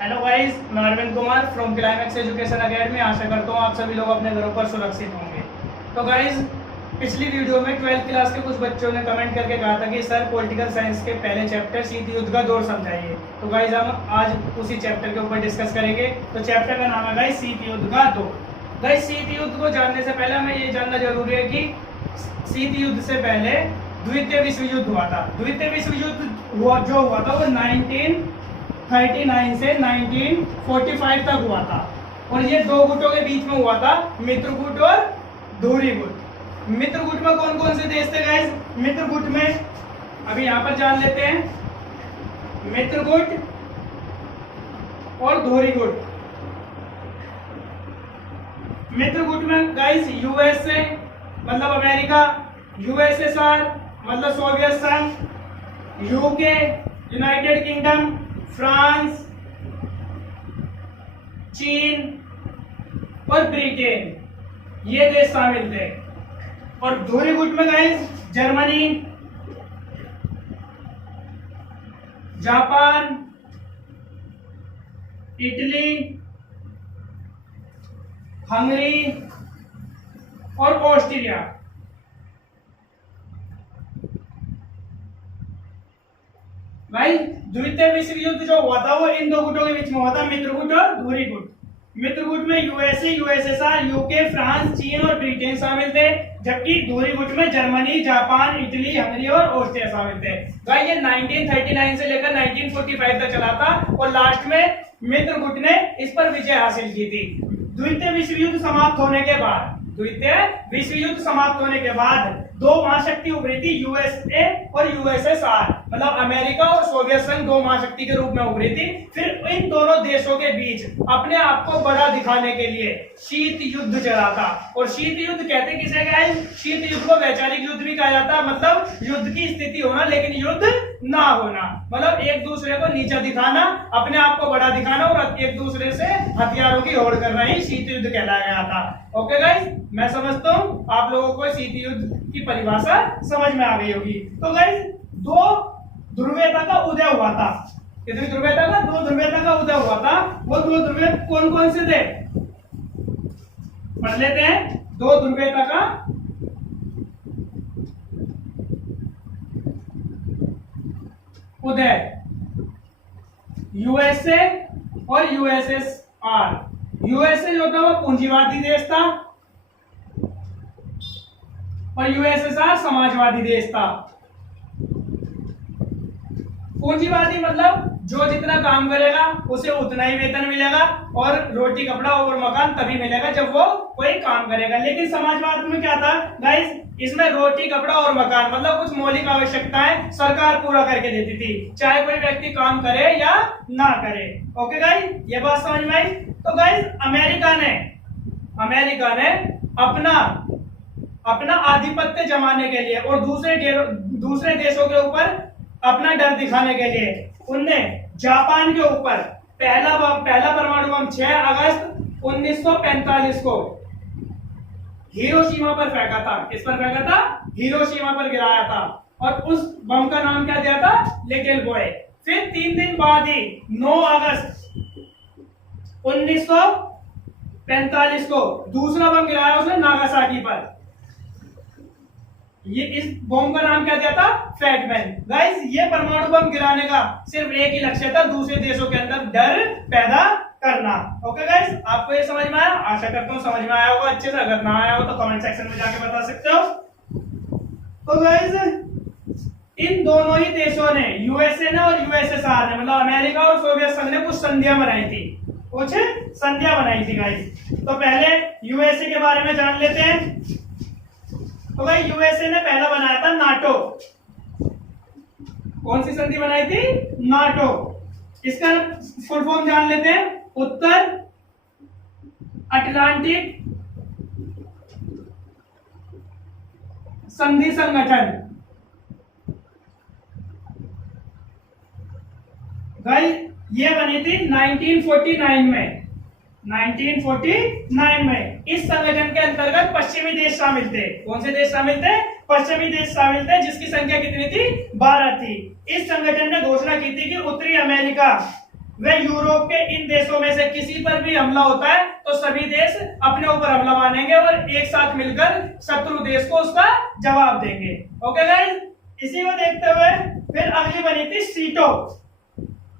Hello guys, मैं Arvind Kumar from climax education academy. आशा करता हूँ आप सभी लोग अपने घरों पर सुरक्षित होंगे। तो गाइस, पिछली वीडियो में 12th क्लास के कुछ बच्चों ने कमेंट करके कहा था कि सर पॉलिटिकल साइंस के पहले चैप्टर शीत युद्ध का दौर समझाइए। तो गाइस, हम आज उसी चैप्टर के ऊपर डिस्कस करेंगे। तो चैप्टर का नाम है गाइस शीत युद्ध का दौर। गाइस, शीत युद्ध को जानने से पहले हमें ये जानना जरूरी है कि शीत युद्ध से पहले द्वितीय विश्व युद्ध हुआ था। द्वितीय विश्व युद्ध जो हुआ था वो 1939 से 1945 तक हुआ था और ये दो गुटों के बीच में हुआ था, मित्रगुट और धुरी गुट। मित्रगुट में कौन कौन से देश थे गाइस? मित्रगुट में अभी यहां पर जान लेते हैं, मित्रगुट और धुरी गुट। मित्रगुट में गाइस यूएसए मतलब अमेरिका, यूएसएसआर मतलब सोवियत संघ, यूके यूनाइटेड किंगडम, फ्रांस, चीन और ब्रिटेन, ये देश शामिल थे। और धुरी गुट में guys Germany, Japan, Italy, Hungary और ऑस्ट्रिया। भाई, द्वितीय विश्व युद्ध जो हुआ था वो इन दो गुटों के बीच में हुआ था, मित्रगुट और धुरी गुट। मित्रगुट में यूएसए, यूएसएसआर, यूके, फ्रांस, चीन और ब्रिटेन शामिल थे, जबकि धुरी गुट में जर्मनी, जापान, इटली, हंगरी और ऑस्ट्रिया शामिल थे। भाई, ये 1939 से लेकर 1945 तक चला था और लास्ट में मित्रगुट ने इस पर विजय हासिल की थी। द्वितीय विश्व युद्ध समाप्त होने के बाद दो महाशक्ति उभरी थी, यूएसए और यूएसएसआर मतलब अमेरिका और सोवियत संघ दो महाशक्ति के रूप में उभरी थी। फिर इन दोनों देशों के बीच अपने आप को बड़ा दिखाने के लिए शीत युद्ध चला था। और शीत युद्ध कहते किसे गए? शीत युद्ध को वैचारिक युद्ध भी कहा जाता है, मतलब युद्ध की स्थिति होना लेकिन युद्ध ना होना, मतलब एक दूसरे को नीचा दिखाना, अपने आप को बड़ा दिखाना और एक दूसरे से हथियारों की होड़ करना ही शीत युद्ध कहलाया गया था। ओके गाइस, मैं समझता हूँ आप लोगों को शीत युद्ध की परिभाषा समझ में आ गई होगी। तो गाइस, दो ध्रुवीयता का उदय हुआ था। कितनी ध्रुवीयता का? दो ध्रुवीयता का उदय हुआ था। वो दो ध्रुवीय कौन कौन से थे? पढ़ लेते हैं। दो ध्रुवीयता का उदय, यूएसए और यूएसएसआर। यूएसए जो था वो पूंजीवादी देश था और यूएसएसआर समाजवादी देश था। पूंजीवादी मतलब जो जितना काम करेगा उसे उतना ही वेतन मिलेगा और रोटी कपड़ा और मकान तभी मिलेगा जब वो कोई काम करेगा। लेकिन समाजवाद में क्या था गाइस? इसमें रोटी कपड़ा और मकान मतलब कुछ मौलिक आवश्यकताएं सरकार पूरा करके देती थी, चाहे कोई व्यक्ति काम करे या ना करे। ओके गाइस, ये बात समझ में आई? तो गाइस, अमेरिका ने अपना आधिपत्य जमाने के लिए और दूसरे देशों के ऊपर अपना डर दिखाने के लिए उनने जापान के ऊपर पहला परमाणु बम 6 अगस्त 1945 को हिरोशिमा पर फेंका था। किस पर फेंका था? हिरोशिमा पर गिराया था और उस बम का नाम क्या दिया था? Little boy. फिर 3 दिन बाद ही 9 अगस्त 1945 को दूसरा बम गिराया उसने नागासाकी पर। ये इस बम का नाम क्या दिया था? फैटमैन। गाइस, ये परमाणु बम गिराने का सिर्फ एक ही लक्ष्य था, दूसरे देशों के अंदर डर पैदा करना। ओके गाइस, आपको ये समझ में आया? आशा करता हूँ समझ में आया होगा अच्छे से। अगर ना आया हो तो कमेंट सेक्शन में जाके बता सकते हो। तो गाइस, इन दोनों ही देशों ने, यूएसए ने और यूएसएसआर ने मतलब अमेरिका और सोवियत संघ ने कुछ संधियां बनाई थी, गाइस। तो पहले यूएसए के बारे में जान लेते हैं। तो भाई, यूएसए ने पहला बनाया था नाटो। कौन सी संधि बनाई थी? नाटो। इसका फुल फॉर्म जान लेते हैं, उत्तर अटलांटिक संधि संगठन। भाई, ये बनी थी 1949 में। 1949 में इस संगठन के अंतर्गत पश्चिमी देश शामिल थे। कौन से देश शामिल थे? पश्चिमी देश शामिल थे, जिसकी संख्या कितनी थी? 12 थी। इस संगठन ने घोषणा की थी कि उत्तरी अमेरिका वे यूरोप के इन देशों में से किसी पर भी हमला होता है तो सभी देश अपने ऊपर हमला मानेंगे और एक साथ मिलकर शत्रु देश को उसका जवाब देंगे। ओके गाइस, इसी को देखते हुए फिर अगली बनी थी सीटो।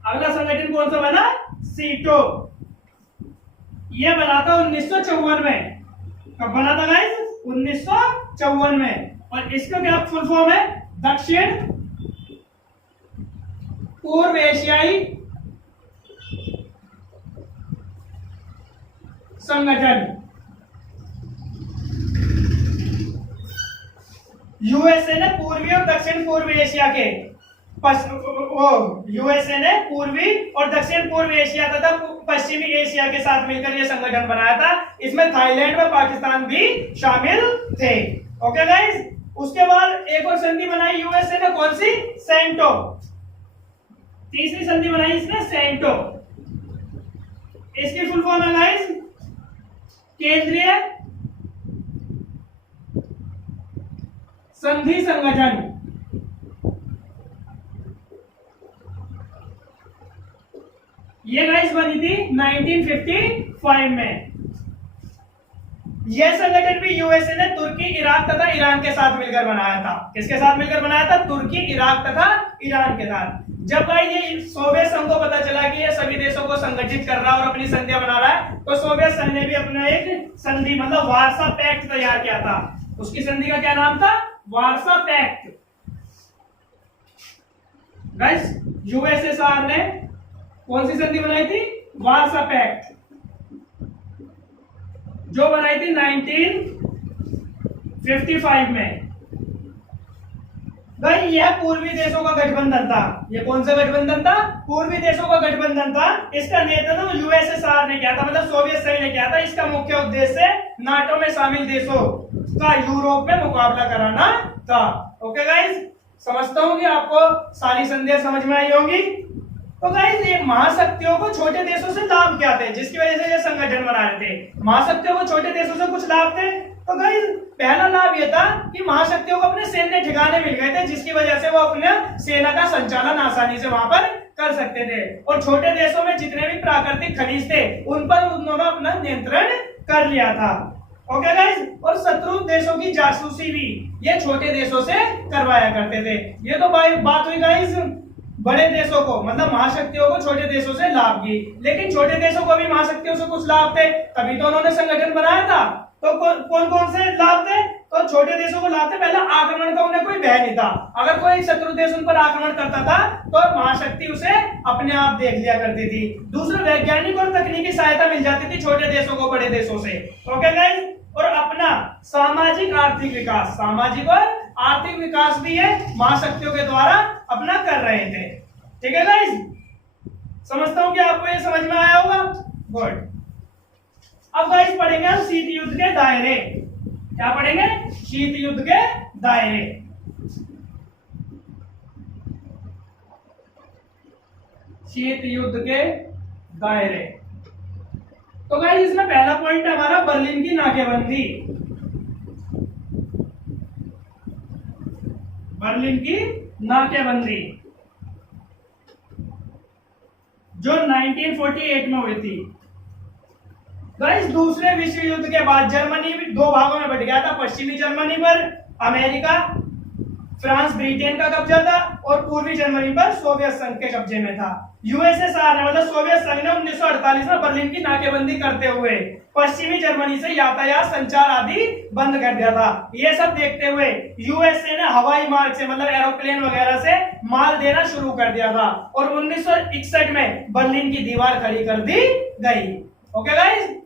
अगला संगठन कौन सा बना? सीटो। यह बना था 1954 में। कब बना था गाइस? 1954 में। और इसका क्या फुल फॉर्म है? दक्षिण पूर्व एशियाई संगठन। यूएसए ने पूर्वी और दक्षिण पूर्व एशिया के यूएसए ने पूर्वी और दक्षिण पूर्व एशिया तथा पश्चिमी एशिया के साथ मिलकर यह संगठन बनाया था। इसमें थाईलैंड व पाकिस्तान भी शामिल थे। ओके गाइस, उसके बाद एक और संधि बनाई यूएसए ने, कौन सी? सेंटो। तीसरी संधि बनाई इसने सेंटो। इसकी फुल फॉर्म है गाइस केंद्रीय संधि संगठन। ये गाइस बनी थी 1955 में। यह संगठन भी यूएसए ने तुर्की, इराक तथा ईरान के साथ मिलकर बनाया था। किसके साथ मिलकर बनाया था? तुर्की, इराक तथा ईरान के साथ। जब भाई ये सोवियत संघ को पता चला कि ये सभी देशों को संगठित कर रहा है और अपनी संधियां बना रहा है, तो सोवियत संघ ने भी अपना एक संधि मतलब वार्सा पैक्ट तैयार किया था। उसकी संधि का क्या नाम था? Warsaw pact. गाइस, यूएसएसआर ने कौन सी संधि बनाई थी? वार्सा पैक्ट, जो बनाई थी 1955 में। भाई यह पूर्वी देशों का गठबंधन था। यह कौन सा गठबंधन था? पूर्वी देशों का गठबंधन था। इसका नेतृत्व यूएसएसआर ने किया था, मतलब सोवियत संघ ने किया था। इसका मुख्य उद्देश्य नाटो में शामिल देशों का यूरोप में मुकाबला कराना था। ओके गाइस, समझता हूं कि आपको सारी संधियां समझ में आई होंगी। तो गाइस, ये महाशक्तियों को छोटे देशों से लाभ क्या थे जिसकी वजह से ये संगठन बना रहे थे? महाशक्तियों को छोटे देशों से कुछ लाभ थे। तो गाइस, पहला लाभ ये था कि महाशक्तियों को अपने सैन्य ठिकाने मिल गए थे, जिसकी वजह से वो अपने सेना का संचालन आसानी से वहां पर कर सकते थे। और छोटे देशों में जितने भी प्राकृतिक खनिज थे उन पर उन्होंने अपना नियंत्रण कर लिया था। ओके गाइस, और शत्रु देशों की जासूसी भी ये छोटे देशों से करवाया करते थे। ये तो भाई बात हुई गाइस बड़े देशों को, मतलब महाशक्तियों को छोटे देशों से लाभ की। लेकिन छोटे देशों को भी महाशक्तियों से कुछ लाभ थे, तभी तो उन्होंने संगठन बनाया था। तो कौन कौन से लाभ थे? तो छोटे देशों को लाभ थे, पहले आक्रमण का उन्हें कोई भय नहीं था। अगर कोई शत्रु देश उन पर आक्रमण करता था तो महाशक्ति उसे अपने आप देख लिया करती थी। दूसरा, वैज्ञानिक और तकनीकी सहायता मिल जाती थी छोटे देशों को बड़े देशों से। ओके गाइस, और अपना सामाजिक आर्थिक विकास, सामाजिक और आर्थिक विकास भी ये महाशक्तियों के द्वारा अपना कर रहे थे। ठीक है गाइस, समझता हूं कि आपको ये समझ में आया होगा। गुड। अब गाइस पढ़ेंगे हम शीत युद्ध के दायरे। क्या पढ़ेंगे? शीत युद्ध के दायरे। शीत युद्ध के दायरे। तो गाइस, इसमें पहला पॉइंट है हमारा बर्लिन की नाकेबंदी। बर्लिन की नाकेबंदी जो 1948 में हुई थी। गाइस, दूसरे विश्व युद्ध के बाद जर्मनी दो भागों में बट गया था। पश्चिमी जर्मनी पर अमेरिका, फ्रांस, ब्रिटेन का कब्जा था और पूर्वी जर्मनी पर सोवियत संघ के कब्जे में था। यूएसएसआर ने मतलब सोवियत संघ ने 1948 में बर्लिन की नाकेबंदी करते हुए पश्चिमी जर्मनी से यातायात, संचार आदि बंद कर दिया था। ये सब देखते हुए यूएसए ने हवाई मार्ग से मतलब एरोप्लेन वगैरह से माल देना शुरू कर दिया था और 1961 में बर्लिन की दीवार खड़ी कर दी गई। Okay guys,